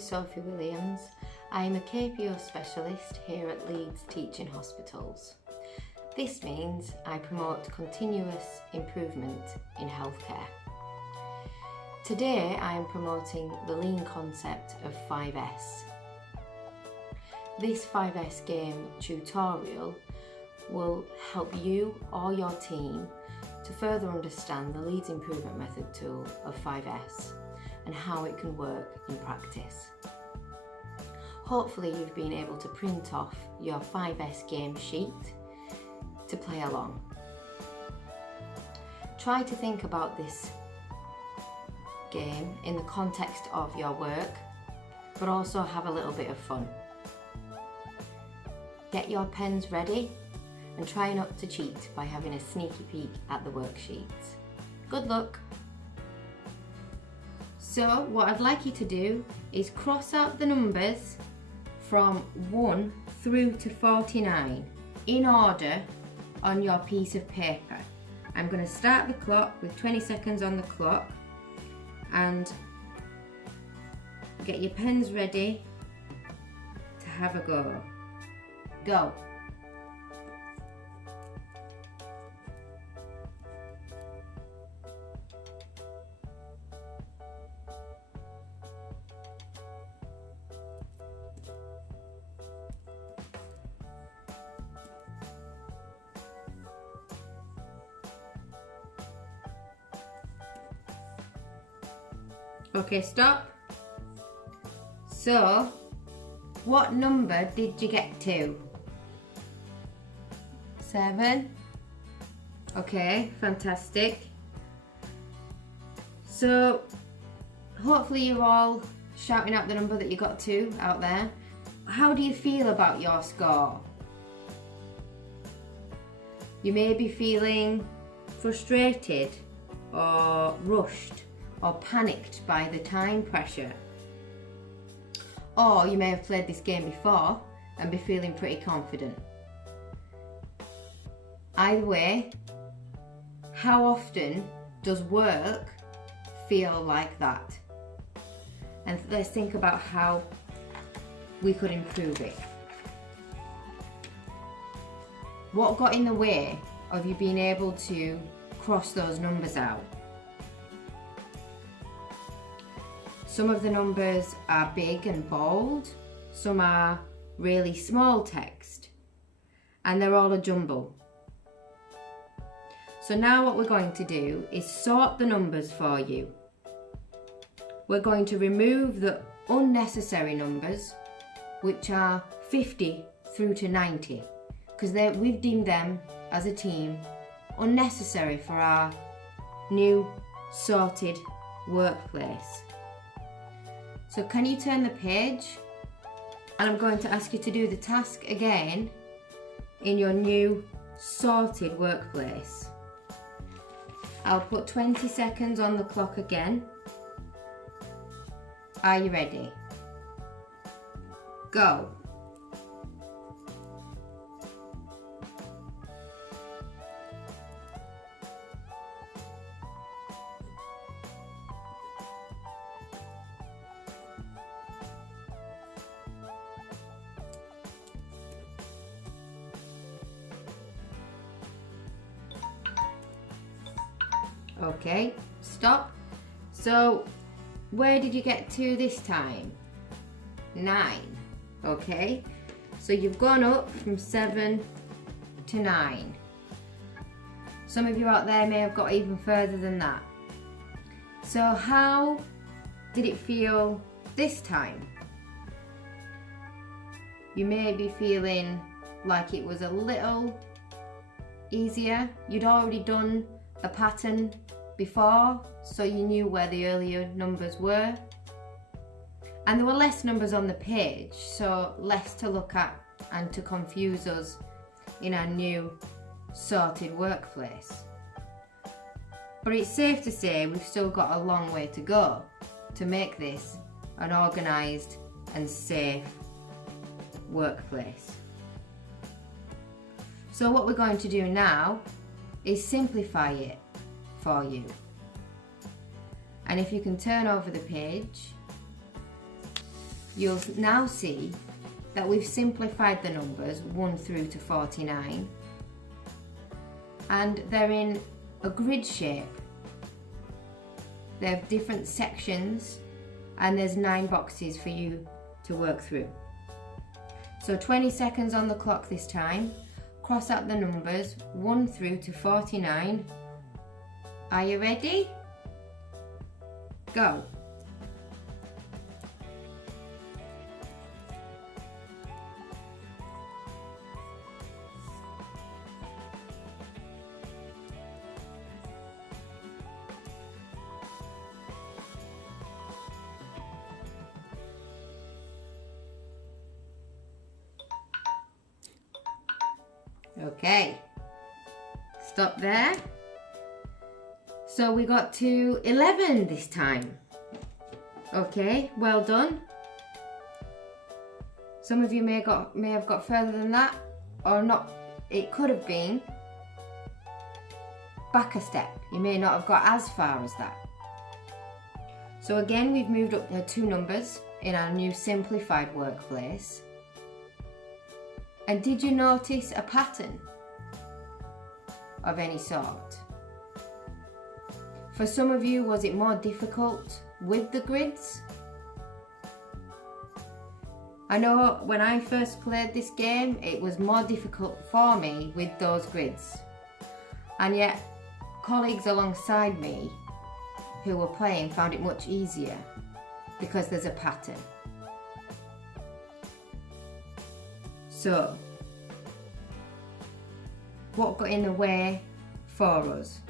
is Sophie Williams. I am a KPO specialist here at Leeds Teaching Hospitals. This means I promote continuous improvement in healthcare. Today I am promoting the lean concept of 5S. This 5S game tutorial will help you or your team to further understand the Leeds Improvement Method tool of 5S and how it can work in practice. Hopefully you've been able to print off your 5S game sheet to play along. Try to think about this game in the context of your work, but also have a little bit of fun. Get your pens ready and try not to cheat by having a sneaky peek at the worksheets. Good luck! So what I'd like you to do is cross out the numbers from 1 through to 49 in order on your piece of paper. I'm going to start the clock with 20 seconds on the clock, and get your pens ready to have a go. Go! Okay, stop. So, what number did you get to? 7. Okay, fantastic. So, hopefully you're all shouting out the number that you got to out there. How do you feel about your score? You may be feeling frustrated or rushed or panicked by the time pressure. Or you may have played this game before and be feeling pretty confident. Either way, how often does work feel like that? And let's think about how we could improve it. What got in the way of you being able to cross those numbers out? Some of the numbers are big and bold, some are really small text, and they're all a jumble. So now what we're going to do is sort the numbers for you. We're going to remove the unnecessary numbers, which are 50 through to 90, because we've deemed them as a team unnecessary for our new sorted workplace. So can you turn the page? And I'm going to ask you to do the task again in your new sorted workplace. I'll put 20 seconds on the clock again. Are you ready? Go! Okay, stop. So, where did you get to this time? 9. Okay, so you've gone up from 7 to 9. Some of you out there may have got even further than that. So how did it feel this time? You may be feeling like it was a little easier. You'd already done the pattern before, so you knew where the earlier numbers were, and there were less numbers on the page, so less to look at and to confuse us in our new sorted workplace. But it's safe to say we've still got a long way to go to make this an organised and safe workplace. So what we're going to do now is simplify it for you. And if you can turn over the page, you'll now see that we've simplified the numbers 1 through to 49, and they're in a grid shape. They have different sections and there's 9 boxes for you to work through. So 20 seconds on the clock this time. Cross out the numbers 1 through to 49. Are you ready? Go. Okay, stop there. So we got to 11 this time. Okay, well done. Some of you may have got further than that, or not. It could have been back a step. You may not have got as far as that. So again, we've moved up the 2 numbers in our new simplified workplace. And did you notice a pattern of any sort? For some of you, was it more difficult with the grids? I know when I first played this game, it was more difficult for me with those grids. And yet, colleagues alongside me who were playing found it much easier because there's a pattern. So, what got in the way for us?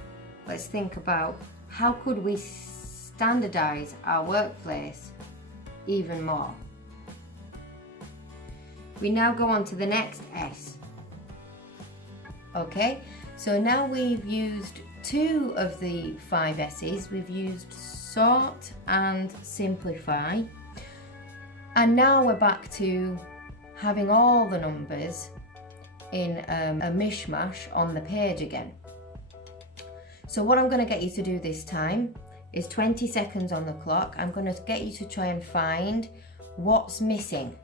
Let's think about how could we standardise our workplace even more. We now go on to the next S. Okay, so now we've used 2 of the 5 S's. We've used sort and simplify. And now we're back to having all the numbers in a mishmash on the page again. So what I'm going to get you to do this time is 20 seconds on the clock. I'm going to get you to try and find what's missing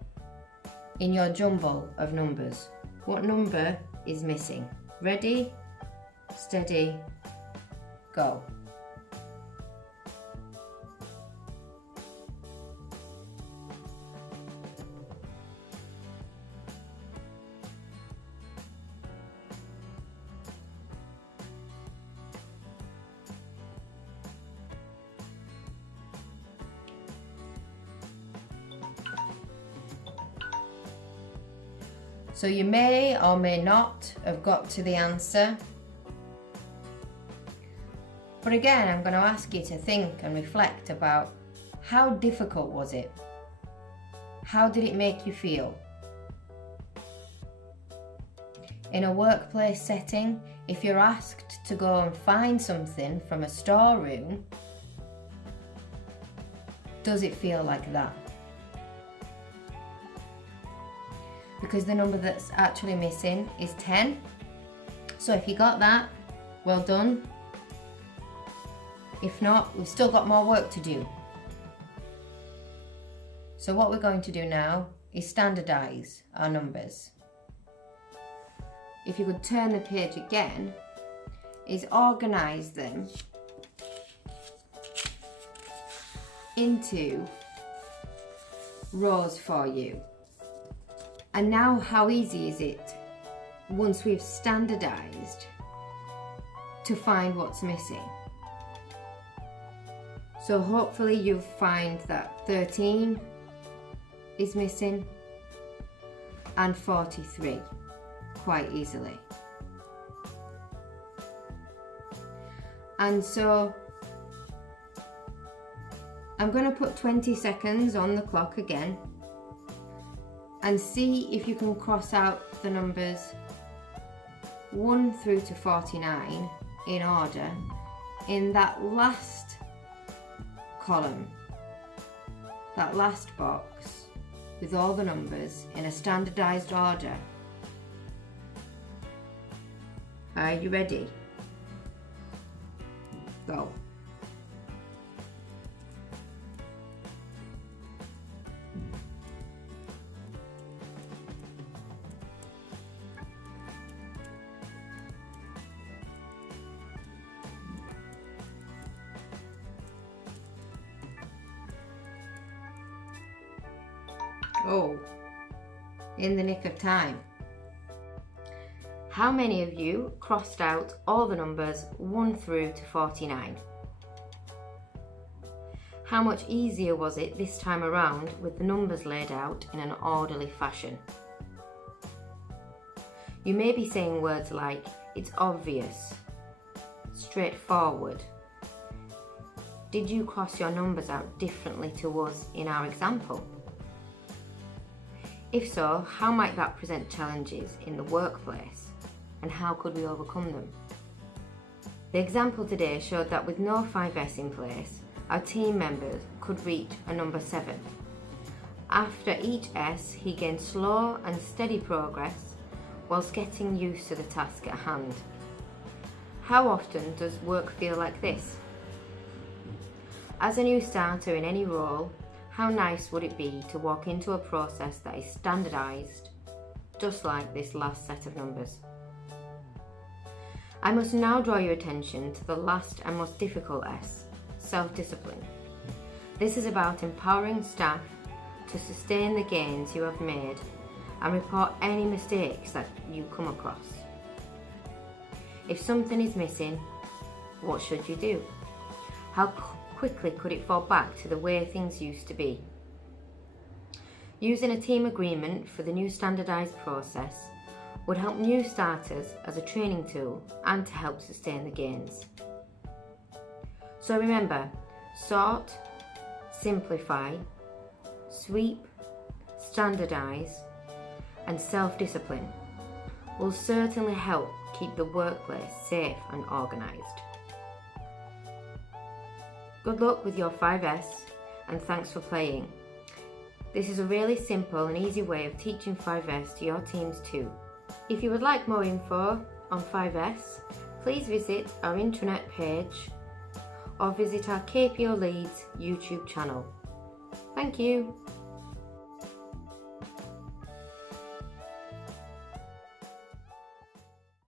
in your jumble of numbers. What number is missing? Ready, steady, go. So you may or may not have got to the answer. But again, I'm going to ask you to think and reflect about how difficult was it? How did it make you feel? In a workplace setting, if you're asked to go and find something from a storeroom, does it feel like that? Because the number that's actually missing is 10. So if you got that, well done. If not, we've still got more work to do. So what we're going to do now is standardise our numbers. If you could turn the page again, is organise them into rows for you. And now how easy is it, once we've standardised, to find what's missing? So hopefully you'll find that 13 is missing and 43 quite easily. And so I'm going to put 20 seconds on the clock again and see if you can cross out the numbers 1 through to 49 in order in that last column, that last box with all the numbers in a standardised order. Are you ready? Go. Oh, in the nick of time. How many of you crossed out all the numbers 1 through to 49? How much easier was it this time around with the numbers laid out in an orderly fashion? You may be saying words like, it's obvious, straightforward. Did you cross your numbers out differently to us in our example? If so, how might that present challenges in the workplace, and how could we overcome them? The example today showed that with no 5S in place, our team members could reach a number 7. After each S, he gained slow and steady progress whilst getting used to the task at hand. How often does work feel like this? As a new starter in any role, how nice would it be to walk into a process that is standardised, just like this last set of numbers? I must now draw your attention to the last and most difficult S, self-discipline. This is about empowering staff to sustain the gains you have made and report any mistakes that you come across. If something is missing, what should you do? How quickly could it fall back to the way things used to be? Using a team agreement for the new standardised process would help new starters as a training tool and to help sustain the gains. So remember, sort, simplify, sweep, standardise and self-discipline will certainly help keep the workplace safe and organised. Good luck with your 5S and thanks for playing. This is a really simple and easy way of teaching 5S to your teams too. If you would like more info on 5S, please visit our intranet page or visit our KPO Leeds YouTube channel. Thank you.